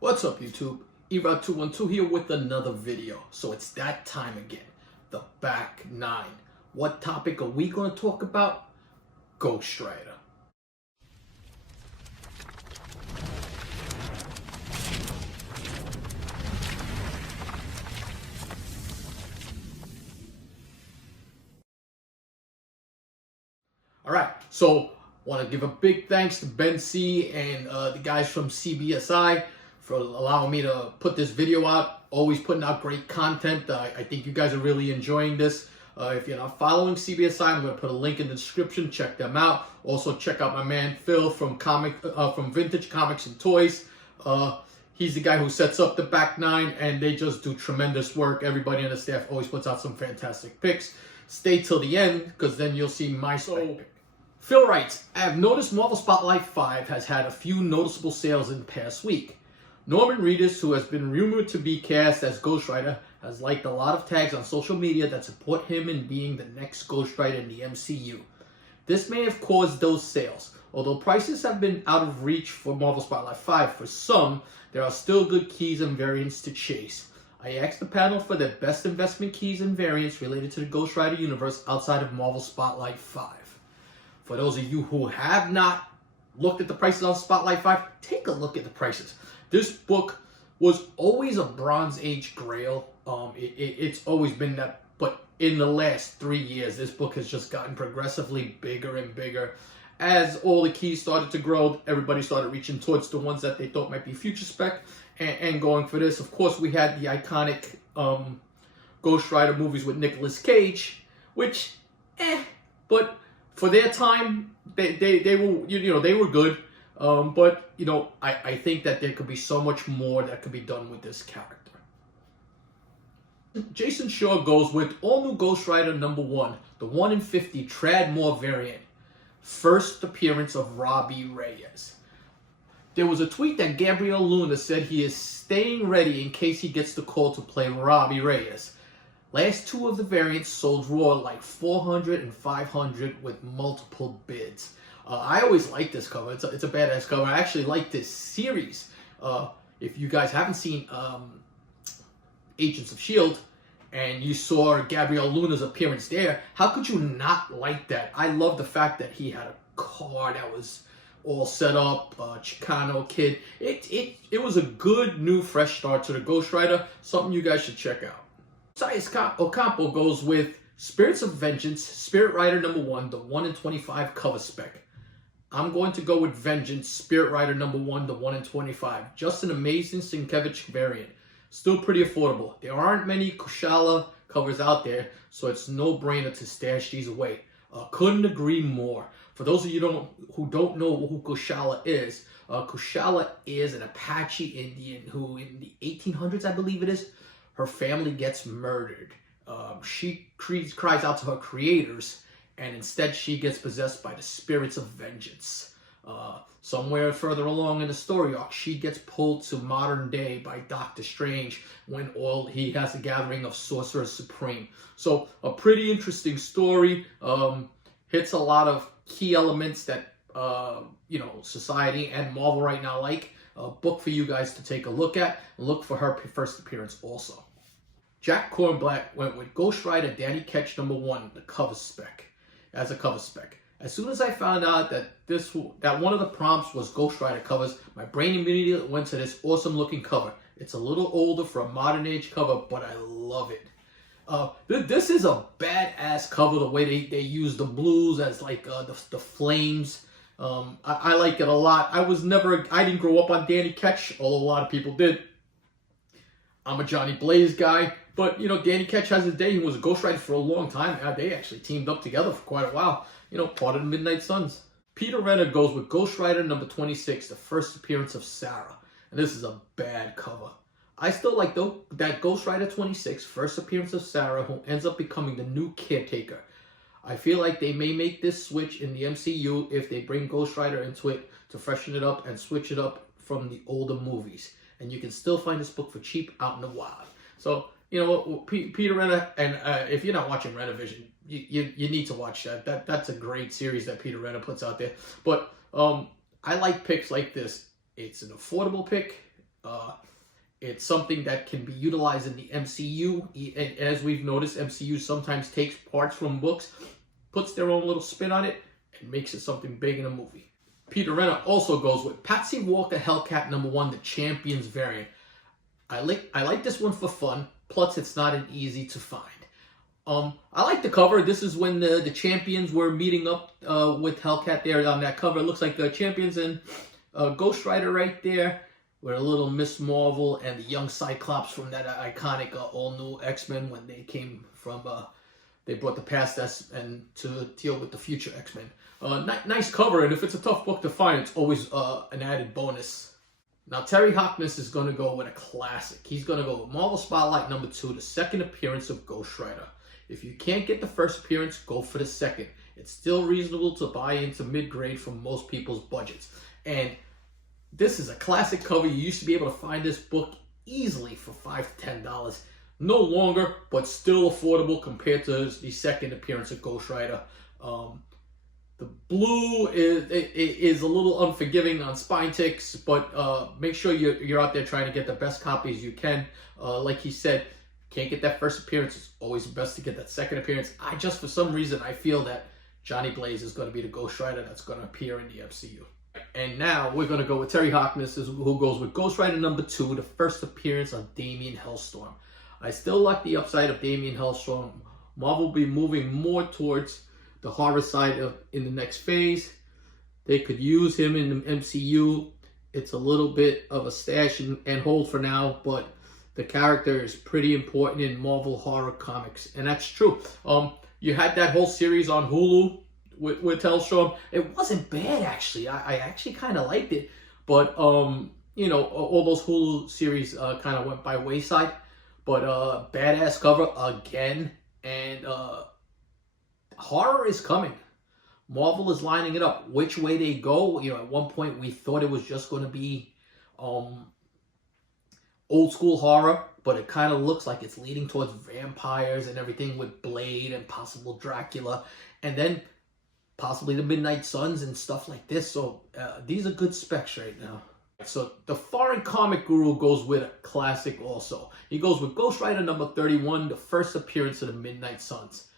What's up, YouTube? Erod212 here with another video. So it's that time again. The back nine. What topic are we going to talk about? Ghost Rider. Alright, so want to give a big thanks to Ben C and the guys from CBSI for allowing me to put this video out. Always putting out great content. I think you guys are really enjoying this. If you're not following CBSI, I'm going to put a link in the description. Check them out. Also, check out my man Phil from Vintage Comics and Toys. He's the guy who sets up the back nine, and they just do tremendous work. Everybody on the staff always puts out some fantastic picks. Stay till the end, because then you'll see my spec pick. Phil writes, I have noticed Marvel Spotlight 5 has had a few noticeable sales in the past week. Norman Reedus, who has been rumored to be cast as Ghost Rider, has liked a lot of tags on social media that support him in being the next Ghost Rider in the MCU. This may have caused those sales. Although prices have been out of reach for Marvel Spotlight 5 for some, there are still good keys and variants to chase. I asked the panel for their best investment keys and variants related to the Ghost Rider universe outside of Marvel Spotlight 5. For those of you who have not looked at the prices on Spotlight 5, take a look at the prices. This book was always a Bronze Age Grail. It's always been that, but in the last 3 years, this book has just gotten progressively bigger and bigger. As all the keys started to grow, everybody started reaching towards the ones that they thought might be future spec and going for this. Of course, we had the iconic Ghost Rider movies with Nicolas Cage, which, but for their time, they were, they were good. But I think that there could be so much more that could be done with this character. Jason Shaw goes with all new Ghost Rider #1, the 1 in 50 Tradmore variant. First appearance of Robbie Reyes. There was a tweet that Gabriel Luna said he is staying ready in case he gets the call to play Robbie Reyes. Last two of the variants sold raw like 400 and 500 with multiple bids. I always like this cover. It's a badass cover. I actually like this series. If you guys haven't seen Agents of S.H.I.E.L.D. and you saw Gabriel Luna's appearance there, how could you not like that? I love the fact that he had a car that was all set up, Chicano kid. It was a good, new, fresh start to the Ghost Rider. Something you guys should check out. Sais Ocampo goes with Spirits of Vengeance, Spirit Rider #1, the 1 in 25 cover spec. I'm going to go with Vengeance, Spirit Rider #1, the 1 in 25. Just an amazing Sienkiewicz variant. Still pretty affordable. There aren't many Kushala covers out there, so it's no-brainer to stash these away. Couldn't agree more. For those of you who don't know who Kushala is an Apache Indian who in the 1800s, I believe it is, her family gets murdered. She cries out to her creators, and instead she gets possessed by the spirits of vengeance. Somewhere further along in the story arc, she gets pulled to modern day by Doctor Strange when he has a gathering of Sorcerers Supreme. So a pretty interesting story. Hits a lot of key elements that society and Marvel right now like. A book for you guys to take a look at. Look for her first appearance also. Jack Kornblatt went with Ghost Rider Danny Ketch #1, the cover spec, as a cover spec. As soon as I found out that one of the prompts was Ghost Rider covers, my brain immediately went to this awesome looking cover. It's a little older for a modern age cover, but I love it. This is a badass cover, the way they use the blues as like the flames. I like it a lot. I didn't grow up on Danny Ketch, although a lot of people did. I'm a Johnny Blaze guy, but Danny Ketch has his day. He was a Ghost Rider for a long time. They actually teamed up together for quite a while. Part of the Midnight Suns. Peter Renner goes with Ghost Rider #26, the first appearance of Sarah. And this is a bad cover. I still like that Ghost Rider 26, first appearance of Sarah, who ends up becoming the new Caretaker. I feel like they may make this switch in the MCU if they bring Ghost Rider into it to freshen it up and switch it up from the older movies. And you can still find this book for cheap out in the wild. So, Peter Renner, and if you're not watching Renovision, you need to watch that. That's a great series that Peter Renner puts out there. But I like picks like this. It's an affordable pick. It's something that can be utilized in the MCU. And as we've noticed, MCU sometimes takes parts from books, puts their own little spin on it, and makes it something big in a movie. Peter Renner also goes with Patsy Walker Hellcat #1, the Champions variant. I like this one for fun, plus it's not an easy to find. I like the cover. This is when the Champions were meeting up with Hellcat there on that cover. It looks like Champions and Ghost Rider right there, with a little Miss Marvel and the young Cyclops from that iconic all-new X-Men when they came from, they brought the past and to deal with the future X-Men. Nice cover, and if it's a tough book to find, it's always an added bonus. Now, Terry Harkness is going to go with a classic. He's going to go with Marvel Spotlight #2, the second appearance of Ghost Rider. If you can't get the first appearance, go for the second. It's still reasonable to buy into mid-grade from most people's budgets. And this is a classic cover. You used to be able to find this book easily for $5 to $10. No longer, but still affordable compared to the second appearance of Ghost Rider. The blue is a little unforgiving on spine ticks, but make sure you're out there trying to get the best copies you can. Like he said, can't get that first appearance, it's always best to get that second appearance. For some reason, I feel that Johnny Blaze is going to be the Ghost Rider that's going to appear in the MCU. And now we're going to go with Terry Harkness, who goes with Ghost Rider #2, the first appearance of Damien Hellstorm. I still like the upside of Damien Hellstorm. Marvel will be moving more towards the horror side in the next phase. They could use him in the MCU. It's a little bit of a stash and hold for now, but the character is pretty important in Marvel horror comics, and that's true. You had that whole series on Hulu with Hellstorm. It wasn't bad, actually. I actually kind of liked it, but you know, all those Hulu series kind of went by wayside. But badass cover again, and horror is coming. Marvel is lining it up. Which way they go? You know, at one point we thought it was just going to be old school horror, but it kind of looks like it's leading towards vampires and everything with Blade and possible Dracula, and then possibly the Midnight Suns and stuff like this. So these are good specs right now. So the foreign comic guru goes with a classic also. He goes with Ghost Rider #31, the first appearance of the Midnight Suns.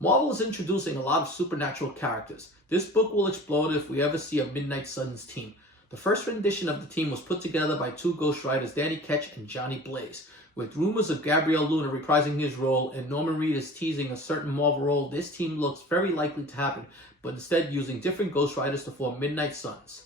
Marvel is introducing a lot of supernatural characters. This book will explode if we ever see a Midnight Suns team. The first rendition of the team was put together by two Ghost Riders, Danny Ketch and Johnny Blaze. With rumors of Gabriel Luna reprising his role and Norman Reedus teasing a certain Marvel role, this team looks very likely to happen, but instead using different Ghost Riders to form Midnight Suns.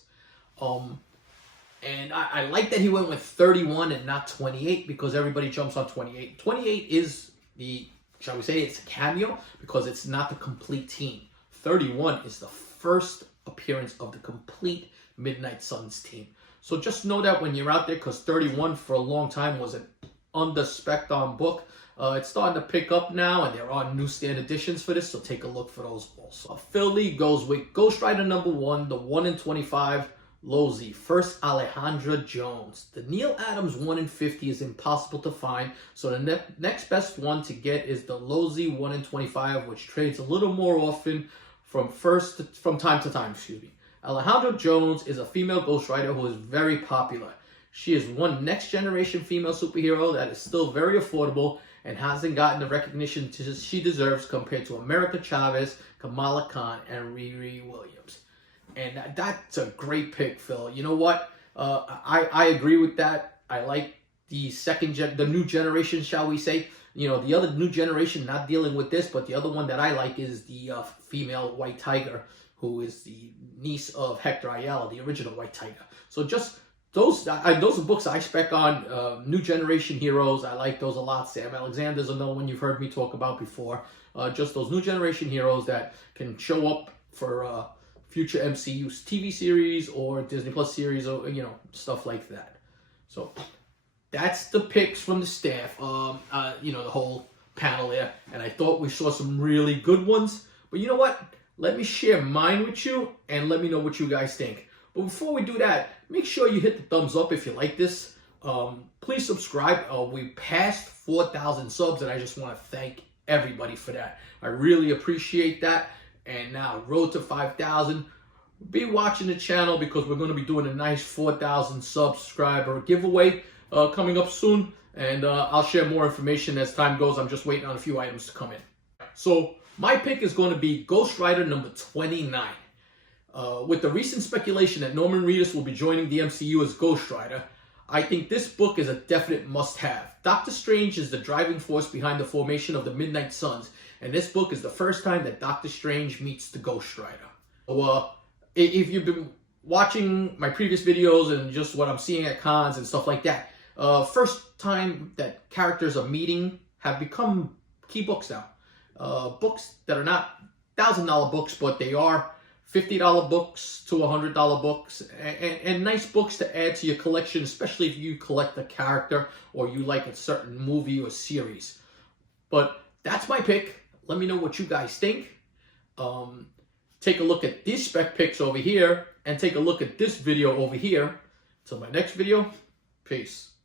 And I like that he went with 31 and not 28, because everybody jumps on 28. 28 is the, shall we say, it's a cameo, because it's not the complete team. 31 is the first appearance of the complete Midnight Suns team. So just know that when you're out there, because 31 for a long time was an under-spec'd on book. It's starting to pick up now, and there are newsstand editions for this, so take a look for those also. Phil Lee goes with Ghost Rider #1, the 1 in 25, Lozi, first Alejandra Jones. The Neil Adams 1 in 50 is impossible to find, so the next best one to get is the Lozi 1 in 25, which trades a little more often from time to time. Alejandra Jones is a female Ghost Rider who is very popular. She is one next generation female superhero that is still very affordable and hasn't gotten the recognition she deserves compared to America Chavez, Kamala Khan, and Riri Williams. And that's a great pick, Phil. You know what? I agree with that. I like the the new generation, shall we say. You know, the other new generation not dealing with this, but the other one that I like is the female White Tiger, who is the niece of Hector Ayala, the original White Tiger. So just those are books I spec on. New generation heroes, I like those a lot. Sam Alexander's another one you've heard me talk about before. Just those new generation heroes that can show up for future MCU TV series or Disney Plus series, or you know, stuff like that. So that's the picks from the staff. You know, the whole panel there, and I thought we saw some really good ones. But you know what? Let me share mine with you, and let me know what you guys think. But before we do that, make sure you hit the thumbs up if you like this. Please subscribe. We passed 4,000 subs, and I just want to thank everybody for that. I really appreciate that. And now, road to 5,000. be watching the channel because we're going to be doing a nice 4,000 subscriber giveaway coming up soon. And I'll share more information as time goes. I'm just waiting on a few items to come in. So my pick is going to be Ghost Rider number 29. With the recent speculation that Norman Reedus will be joining the MCU as Ghost Rider, I think this book is a definite must-have. Doctor Strange is the driving force behind the formation of the Midnight Suns, and this book is the first time that Doctor Strange meets the Ghost Rider. So, if you've been watching my previous videos and just what I'm seeing at cons and stuff like that, first time that characters are meeting have become key books now. Books that are not $1,000 books, but they are $50 books to $100 books, and nice books to add to your collection, especially if you collect a character or you like a certain movie or series. But that's my pick. Let me know what you guys think. Take a look at these spec picks over here and take a look at this video over here. Till my next video, peace.